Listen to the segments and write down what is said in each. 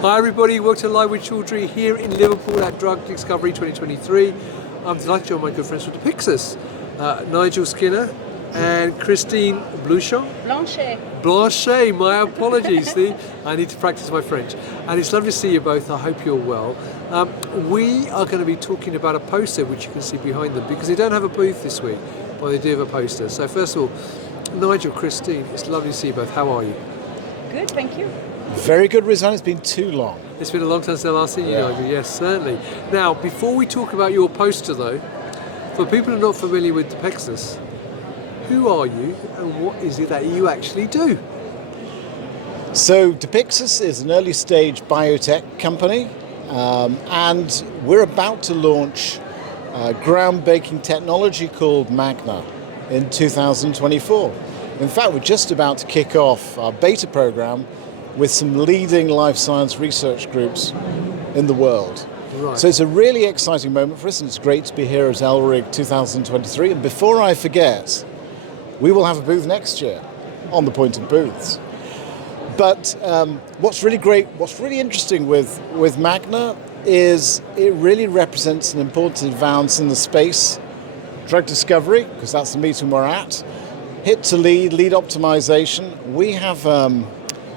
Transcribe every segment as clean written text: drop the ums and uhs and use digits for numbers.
Hi everybody, welcome to Live with Chaudhry here in Liverpool at Drug Discovery 2023. I'm delighted to join my good friends from Depixus, Nigel Skinner and Christine Blancher, my apologies. See, I need to practice my French. And it's lovely to see you both. I hope you're well. We are going to be talking about a poster which you can see behind them because they don't have a booth this week, but they do have a poster. So first of all, Nigel, Christine, it's lovely to see you both. How are you? Good, thank you. Very good, Rizwan. It's been too long. It's been a long time since I last seen you, Nigel. Yes, certainly. Now, before we talk about your poster, though, for people who are not familiar with Depixus, who are you and what is it that you actually do? So, Depixus is an early stage biotech company, and we're about to launch groundbreaking technology called MAGNA in 2024. In fact, we're just about to kick off our beta program with some leading life science research groups in the world. Right. So it's a really exciting moment for us, and it's great to be here at ELRIG 2023. And before I forget, we will have a booth next year on the point of booths. But what's really great, what's really interesting with MAGNA is it really represents an important advance in the space, drug discovery, because that's the meeting we're at, hit to lead optimization. We have a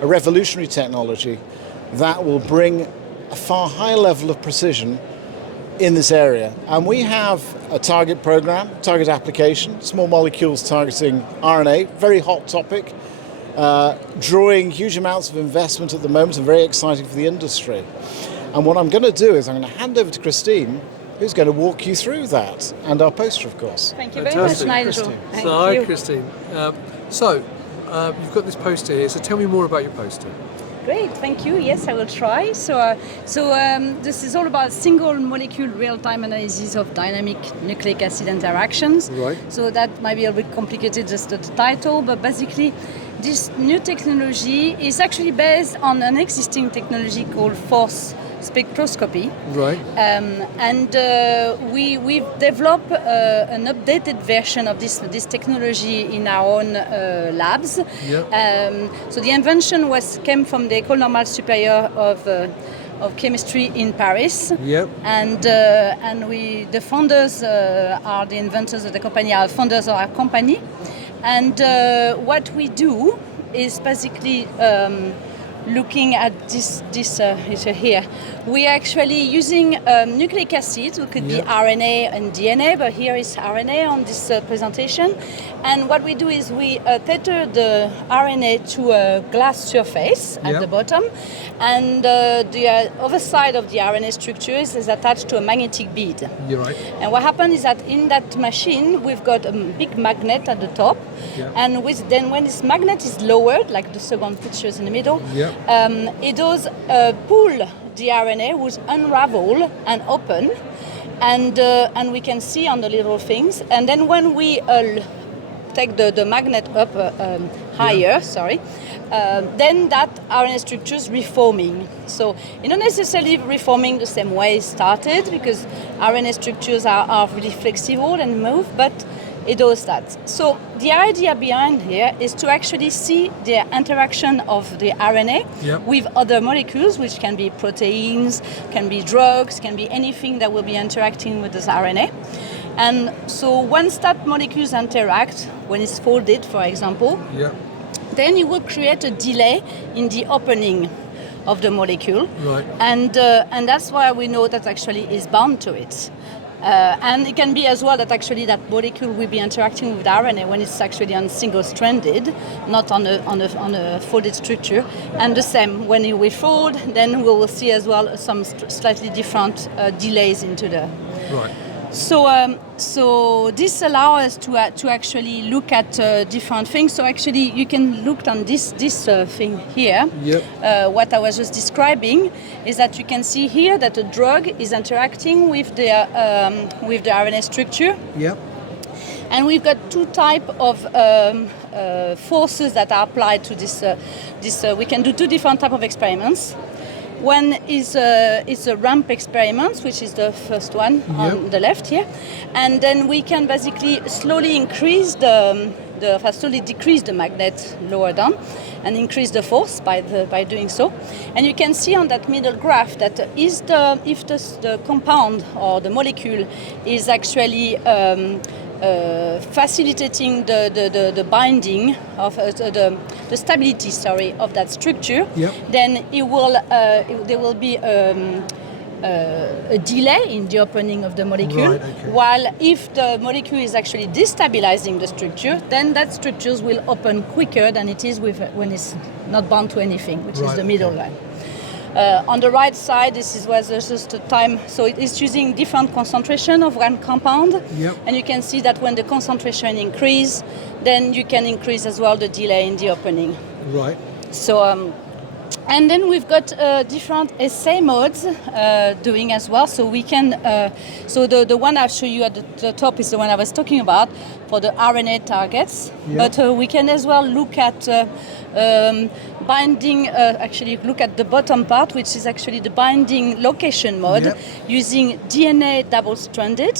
revolutionary technology that will bring a far higher level of precision in this area. And we have a target program, target application, small molecules targeting RNA, very hot topic, drawing huge amounts of investment at the moment and very exciting for the industry. And what I'm going to do is I'm going to hand over to Christine, who's going to walk you through that, and our poster, of course. Thank you very much, Nigel. Thank you. Hi, Christine. You've got this poster here, so tell me more about your poster. Great, thank you. Yes, I will try. So this is all about single molecule real-time analysis of dynamic nucleic acid interactions. Right. So that might be a bit complicated, just the title, but basically this new technology is actually based on an existing technology called force spectroscopy. Right. We've developed an updated version of this technology in our own labs. Yep. So the invention came from the École Normale Supérieure of Chemistry in Paris. Yep. And the founders are the inventors of the company, are founders of our company. And what we do is basically looking at this here. We are actually using nucleic acids, it could be RNA and DNA, but here is RNA on this presentation. And what we do is we tether the RNA to a glass surface at the bottom, and the other side of the RNA structure is attached to a magnetic bead. You're right. And what happens is that in that machine, we've got a big magnet at the top, and then when this magnet is lowered, like the second picture is in the middle, it does pull the RNA, which unravel and open, and we can see on the little things. And then when we take the magnet up higher, then that RNA structure is reforming. So it's not necessarily reforming the same way it started, because RNA structures are really flexible and move, but it does that. So the idea behind here is to actually see the interaction of the RNA with other molecules, which can be proteins, can be drugs, can be anything that will be interacting with this RNA. And so once that molecules interact, when it's folded, for example, then it will create a delay in the opening of the molecule. Right. And that's why we know that actually is bound to it. And it can be as well that actually that molecule will be interacting with RNA when it's actually on single-stranded, not on a folded structure. And the same, when it will fold, then we will see as well some slightly different delays into the... Right. So this allows us to actually look at different things. So actually you can look on this thing here. What I was just describing is that you can see here that the drug is interacting with the RNA structure. And we've got two types of forces that are applied to this. We can do two different types of experiments. One is a ramp experiment, which is the first one on the left here, and then we can basically slowly decrease the magnet lower down, and increase the force by doing so. And you can see on that middle graph that if the compound or the molecule is actually facilitating the binding of the stability, of that structure, then there will be a delay in the opening of the molecule. Right, okay. While if the molecule is actually destabilizing the structure, then that structure will open quicker than it is when it's not bound to anything, which is the middle line. On the right side, this is where there's just a time, so it is using different concentration of one compound, and you can see that when the concentration increase, then you can increase as well the delay in the opening. Right. So, and then we've got different assay modes doing as well. So we can, so the one I'll show you at the top is the one I was talking about for the RNA targets. But we can as well look at binding, actually look at the bottom part, which is actually the binding location mode using DNA double-stranded.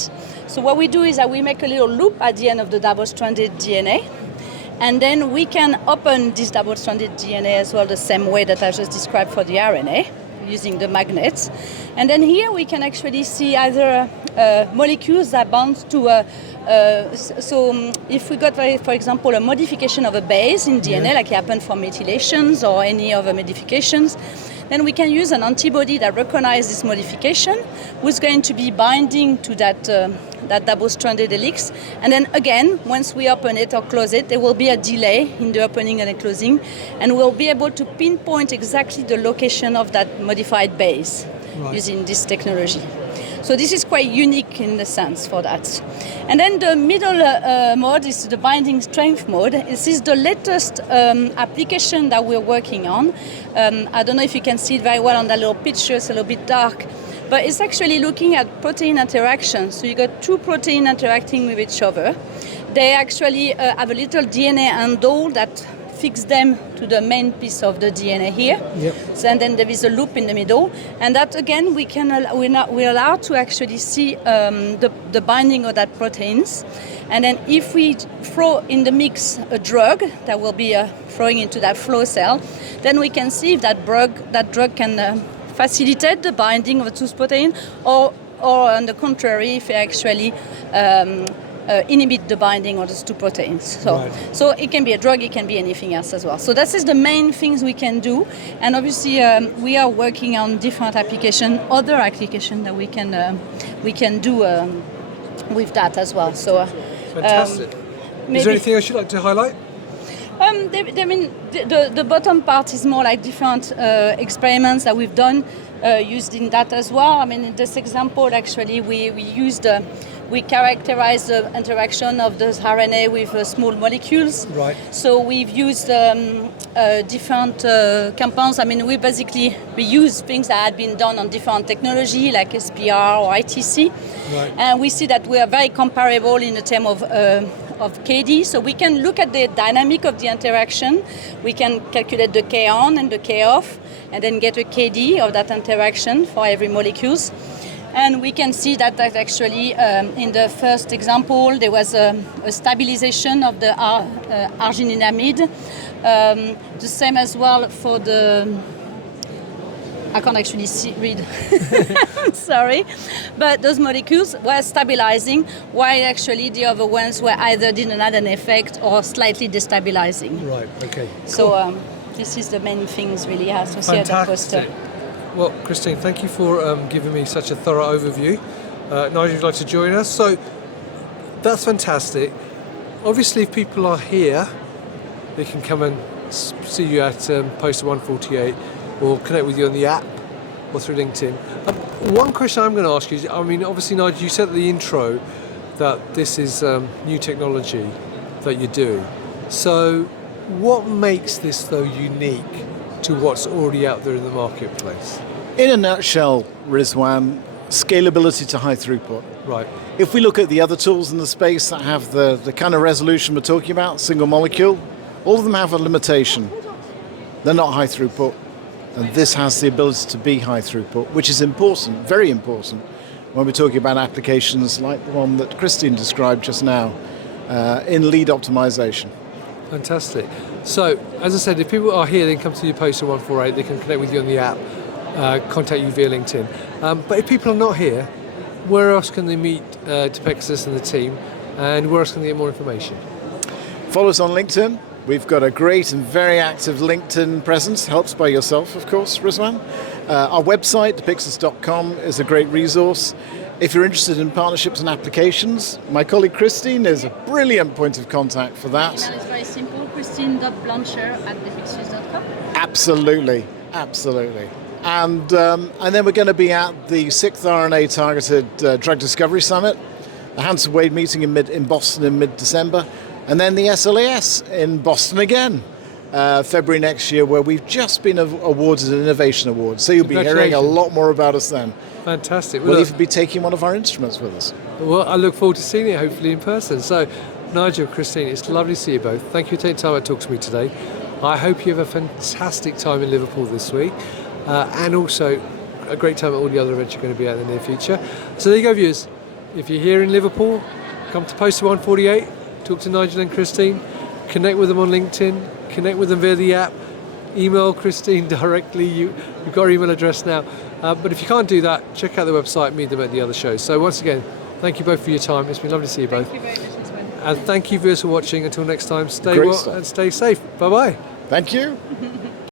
So what we do is that we make a little loop at the end of the double-stranded DNA. And then we can open this double-stranded DNA as well the same way that I just described for the RNA, using the magnets. And then here we can actually see either molecules that bound to if we got, for example, a modification of a base in DNA, like it happened for methylations or any other modifications, then we can use an antibody that recognizes this modification, who's going to be binding to that double-stranded helix. And then again, once we open it or close it, there will be a delay in the opening and the closing, and we'll be able to pinpoint exactly the location of that modified base using this technology. So this is quite unique in the sense for that. And then the middle mode is the binding strength mode. This is the latest application that we're working on. I don't know if you can see it very well on that little picture, it's a little bit dark. But it's actually looking at protein interactions. So you got two proteins interacting with each other. They actually have a little DNA handle that fix them to the main piece of the DNA here. So, and then there is a loop in the middle. And that again, we're allowed to actually see the binding of that proteins. And then if we throw in the mix a drug that will be throwing into that flow cell, then we can see if that drug can facilitate the binding of the two proteins, or on the contrary, if it actually inhibit the binding of those two proteins. So it can be a drug, it can be anything else as well. So this is the main things we can do, and obviously we are working on different applications, other applications that we can do with that as well. So fantastic. Is there anything else you'd like to highlight? The bottom part is more like different experiments that we've done used in that as well. I mean, in this example, actually, we characterize the interaction of those RNA with small molecules. Right. So we've used different compounds. I mean, we use things that had been done on different technology, like SPR or ITC. Right. And we see that we are very comparable in the term of KD. So we can look at the dynamic of the interaction. We can calculate the K on and the K off, and then get a KD of that interaction for every molecules. And we can see that actually, in the first example, there was a stabilization of the argininamide. The same as well for the... I can't actually read. Sorry. But those molecules were stabilizing, while actually the other ones were either didn't have an effect or slightly destabilizing. Right, okay. So this is the main things really associated with that poster. Well, Christine, thank you for giving me such a thorough overview. Nigel, would you like to join us? So that's fantastic. Obviously, if people are here, they can come and see you at Poster 148 or connect with you on the app or through LinkedIn. One question I'm going to ask you is, I mean, obviously, Nigel, you said at the intro that this is new technology that you're doing. So what makes this, though, unique to what's already out there in the marketplace? In a nutshell, Rizwan, scalability to high throughput. Right. If we look at the other tools in the space that have the kind of resolution we're talking about, single molecule, all of them have a limitation. They're not high throughput. And this has the ability to be high throughput, which is important, very important, when we're talking about applications like the one that Christine described just now in lead optimization. Fantastic. So, as I said, if people are here, they can come to your poster 148, they can connect with you on the app, contact you via LinkedIn. But if people are not here, where else can they meet Depixus and the team, and where else can they get more information? Follow us on LinkedIn. We've got a great and very active LinkedIn presence, helped by yourself, of course, Rizwan. Our website, depixus.com, is a great resource. If you're interested in partnerships and applications, my colleague Christine is a brilliant point of contact for that. Email is very simple, christine.blancher@depixus.com. Absolutely, absolutely. And then we're going to be at the 6th RNA-targeted Drug Discovery Summit, the Hanson Wade meeting in Boston in mid-December, and then the SLAS in Boston again, February next year, where we've just been awarded an Innovation Award. So you'll be hearing a lot more about us then. Fantastic. We'll even be taking one of our instruments with us. Well, I look forward to seeing it, hopefully in person. So, Nigel, Christine, it's lovely to see you both. Thank you for taking time to talk to me today. I hope you have a fantastic time in Liverpool this week, and also a great time at all the other events you're going to be at in the near future. So there you go, viewers. If you're here in Liverpool, come to Poster 148, talk to Nigel and Christine, connect with them on LinkedIn, connect with them via the app, email Christine directly. You've got her email address now. But if you can't do that, check out the website, meet them at the other shows. So once again, thank you both for your time. It's been lovely to see you both. Thank you very much, Sven. And thank you viewers for watching. Until next time, stay well and stay safe. Bye-bye. Thank you.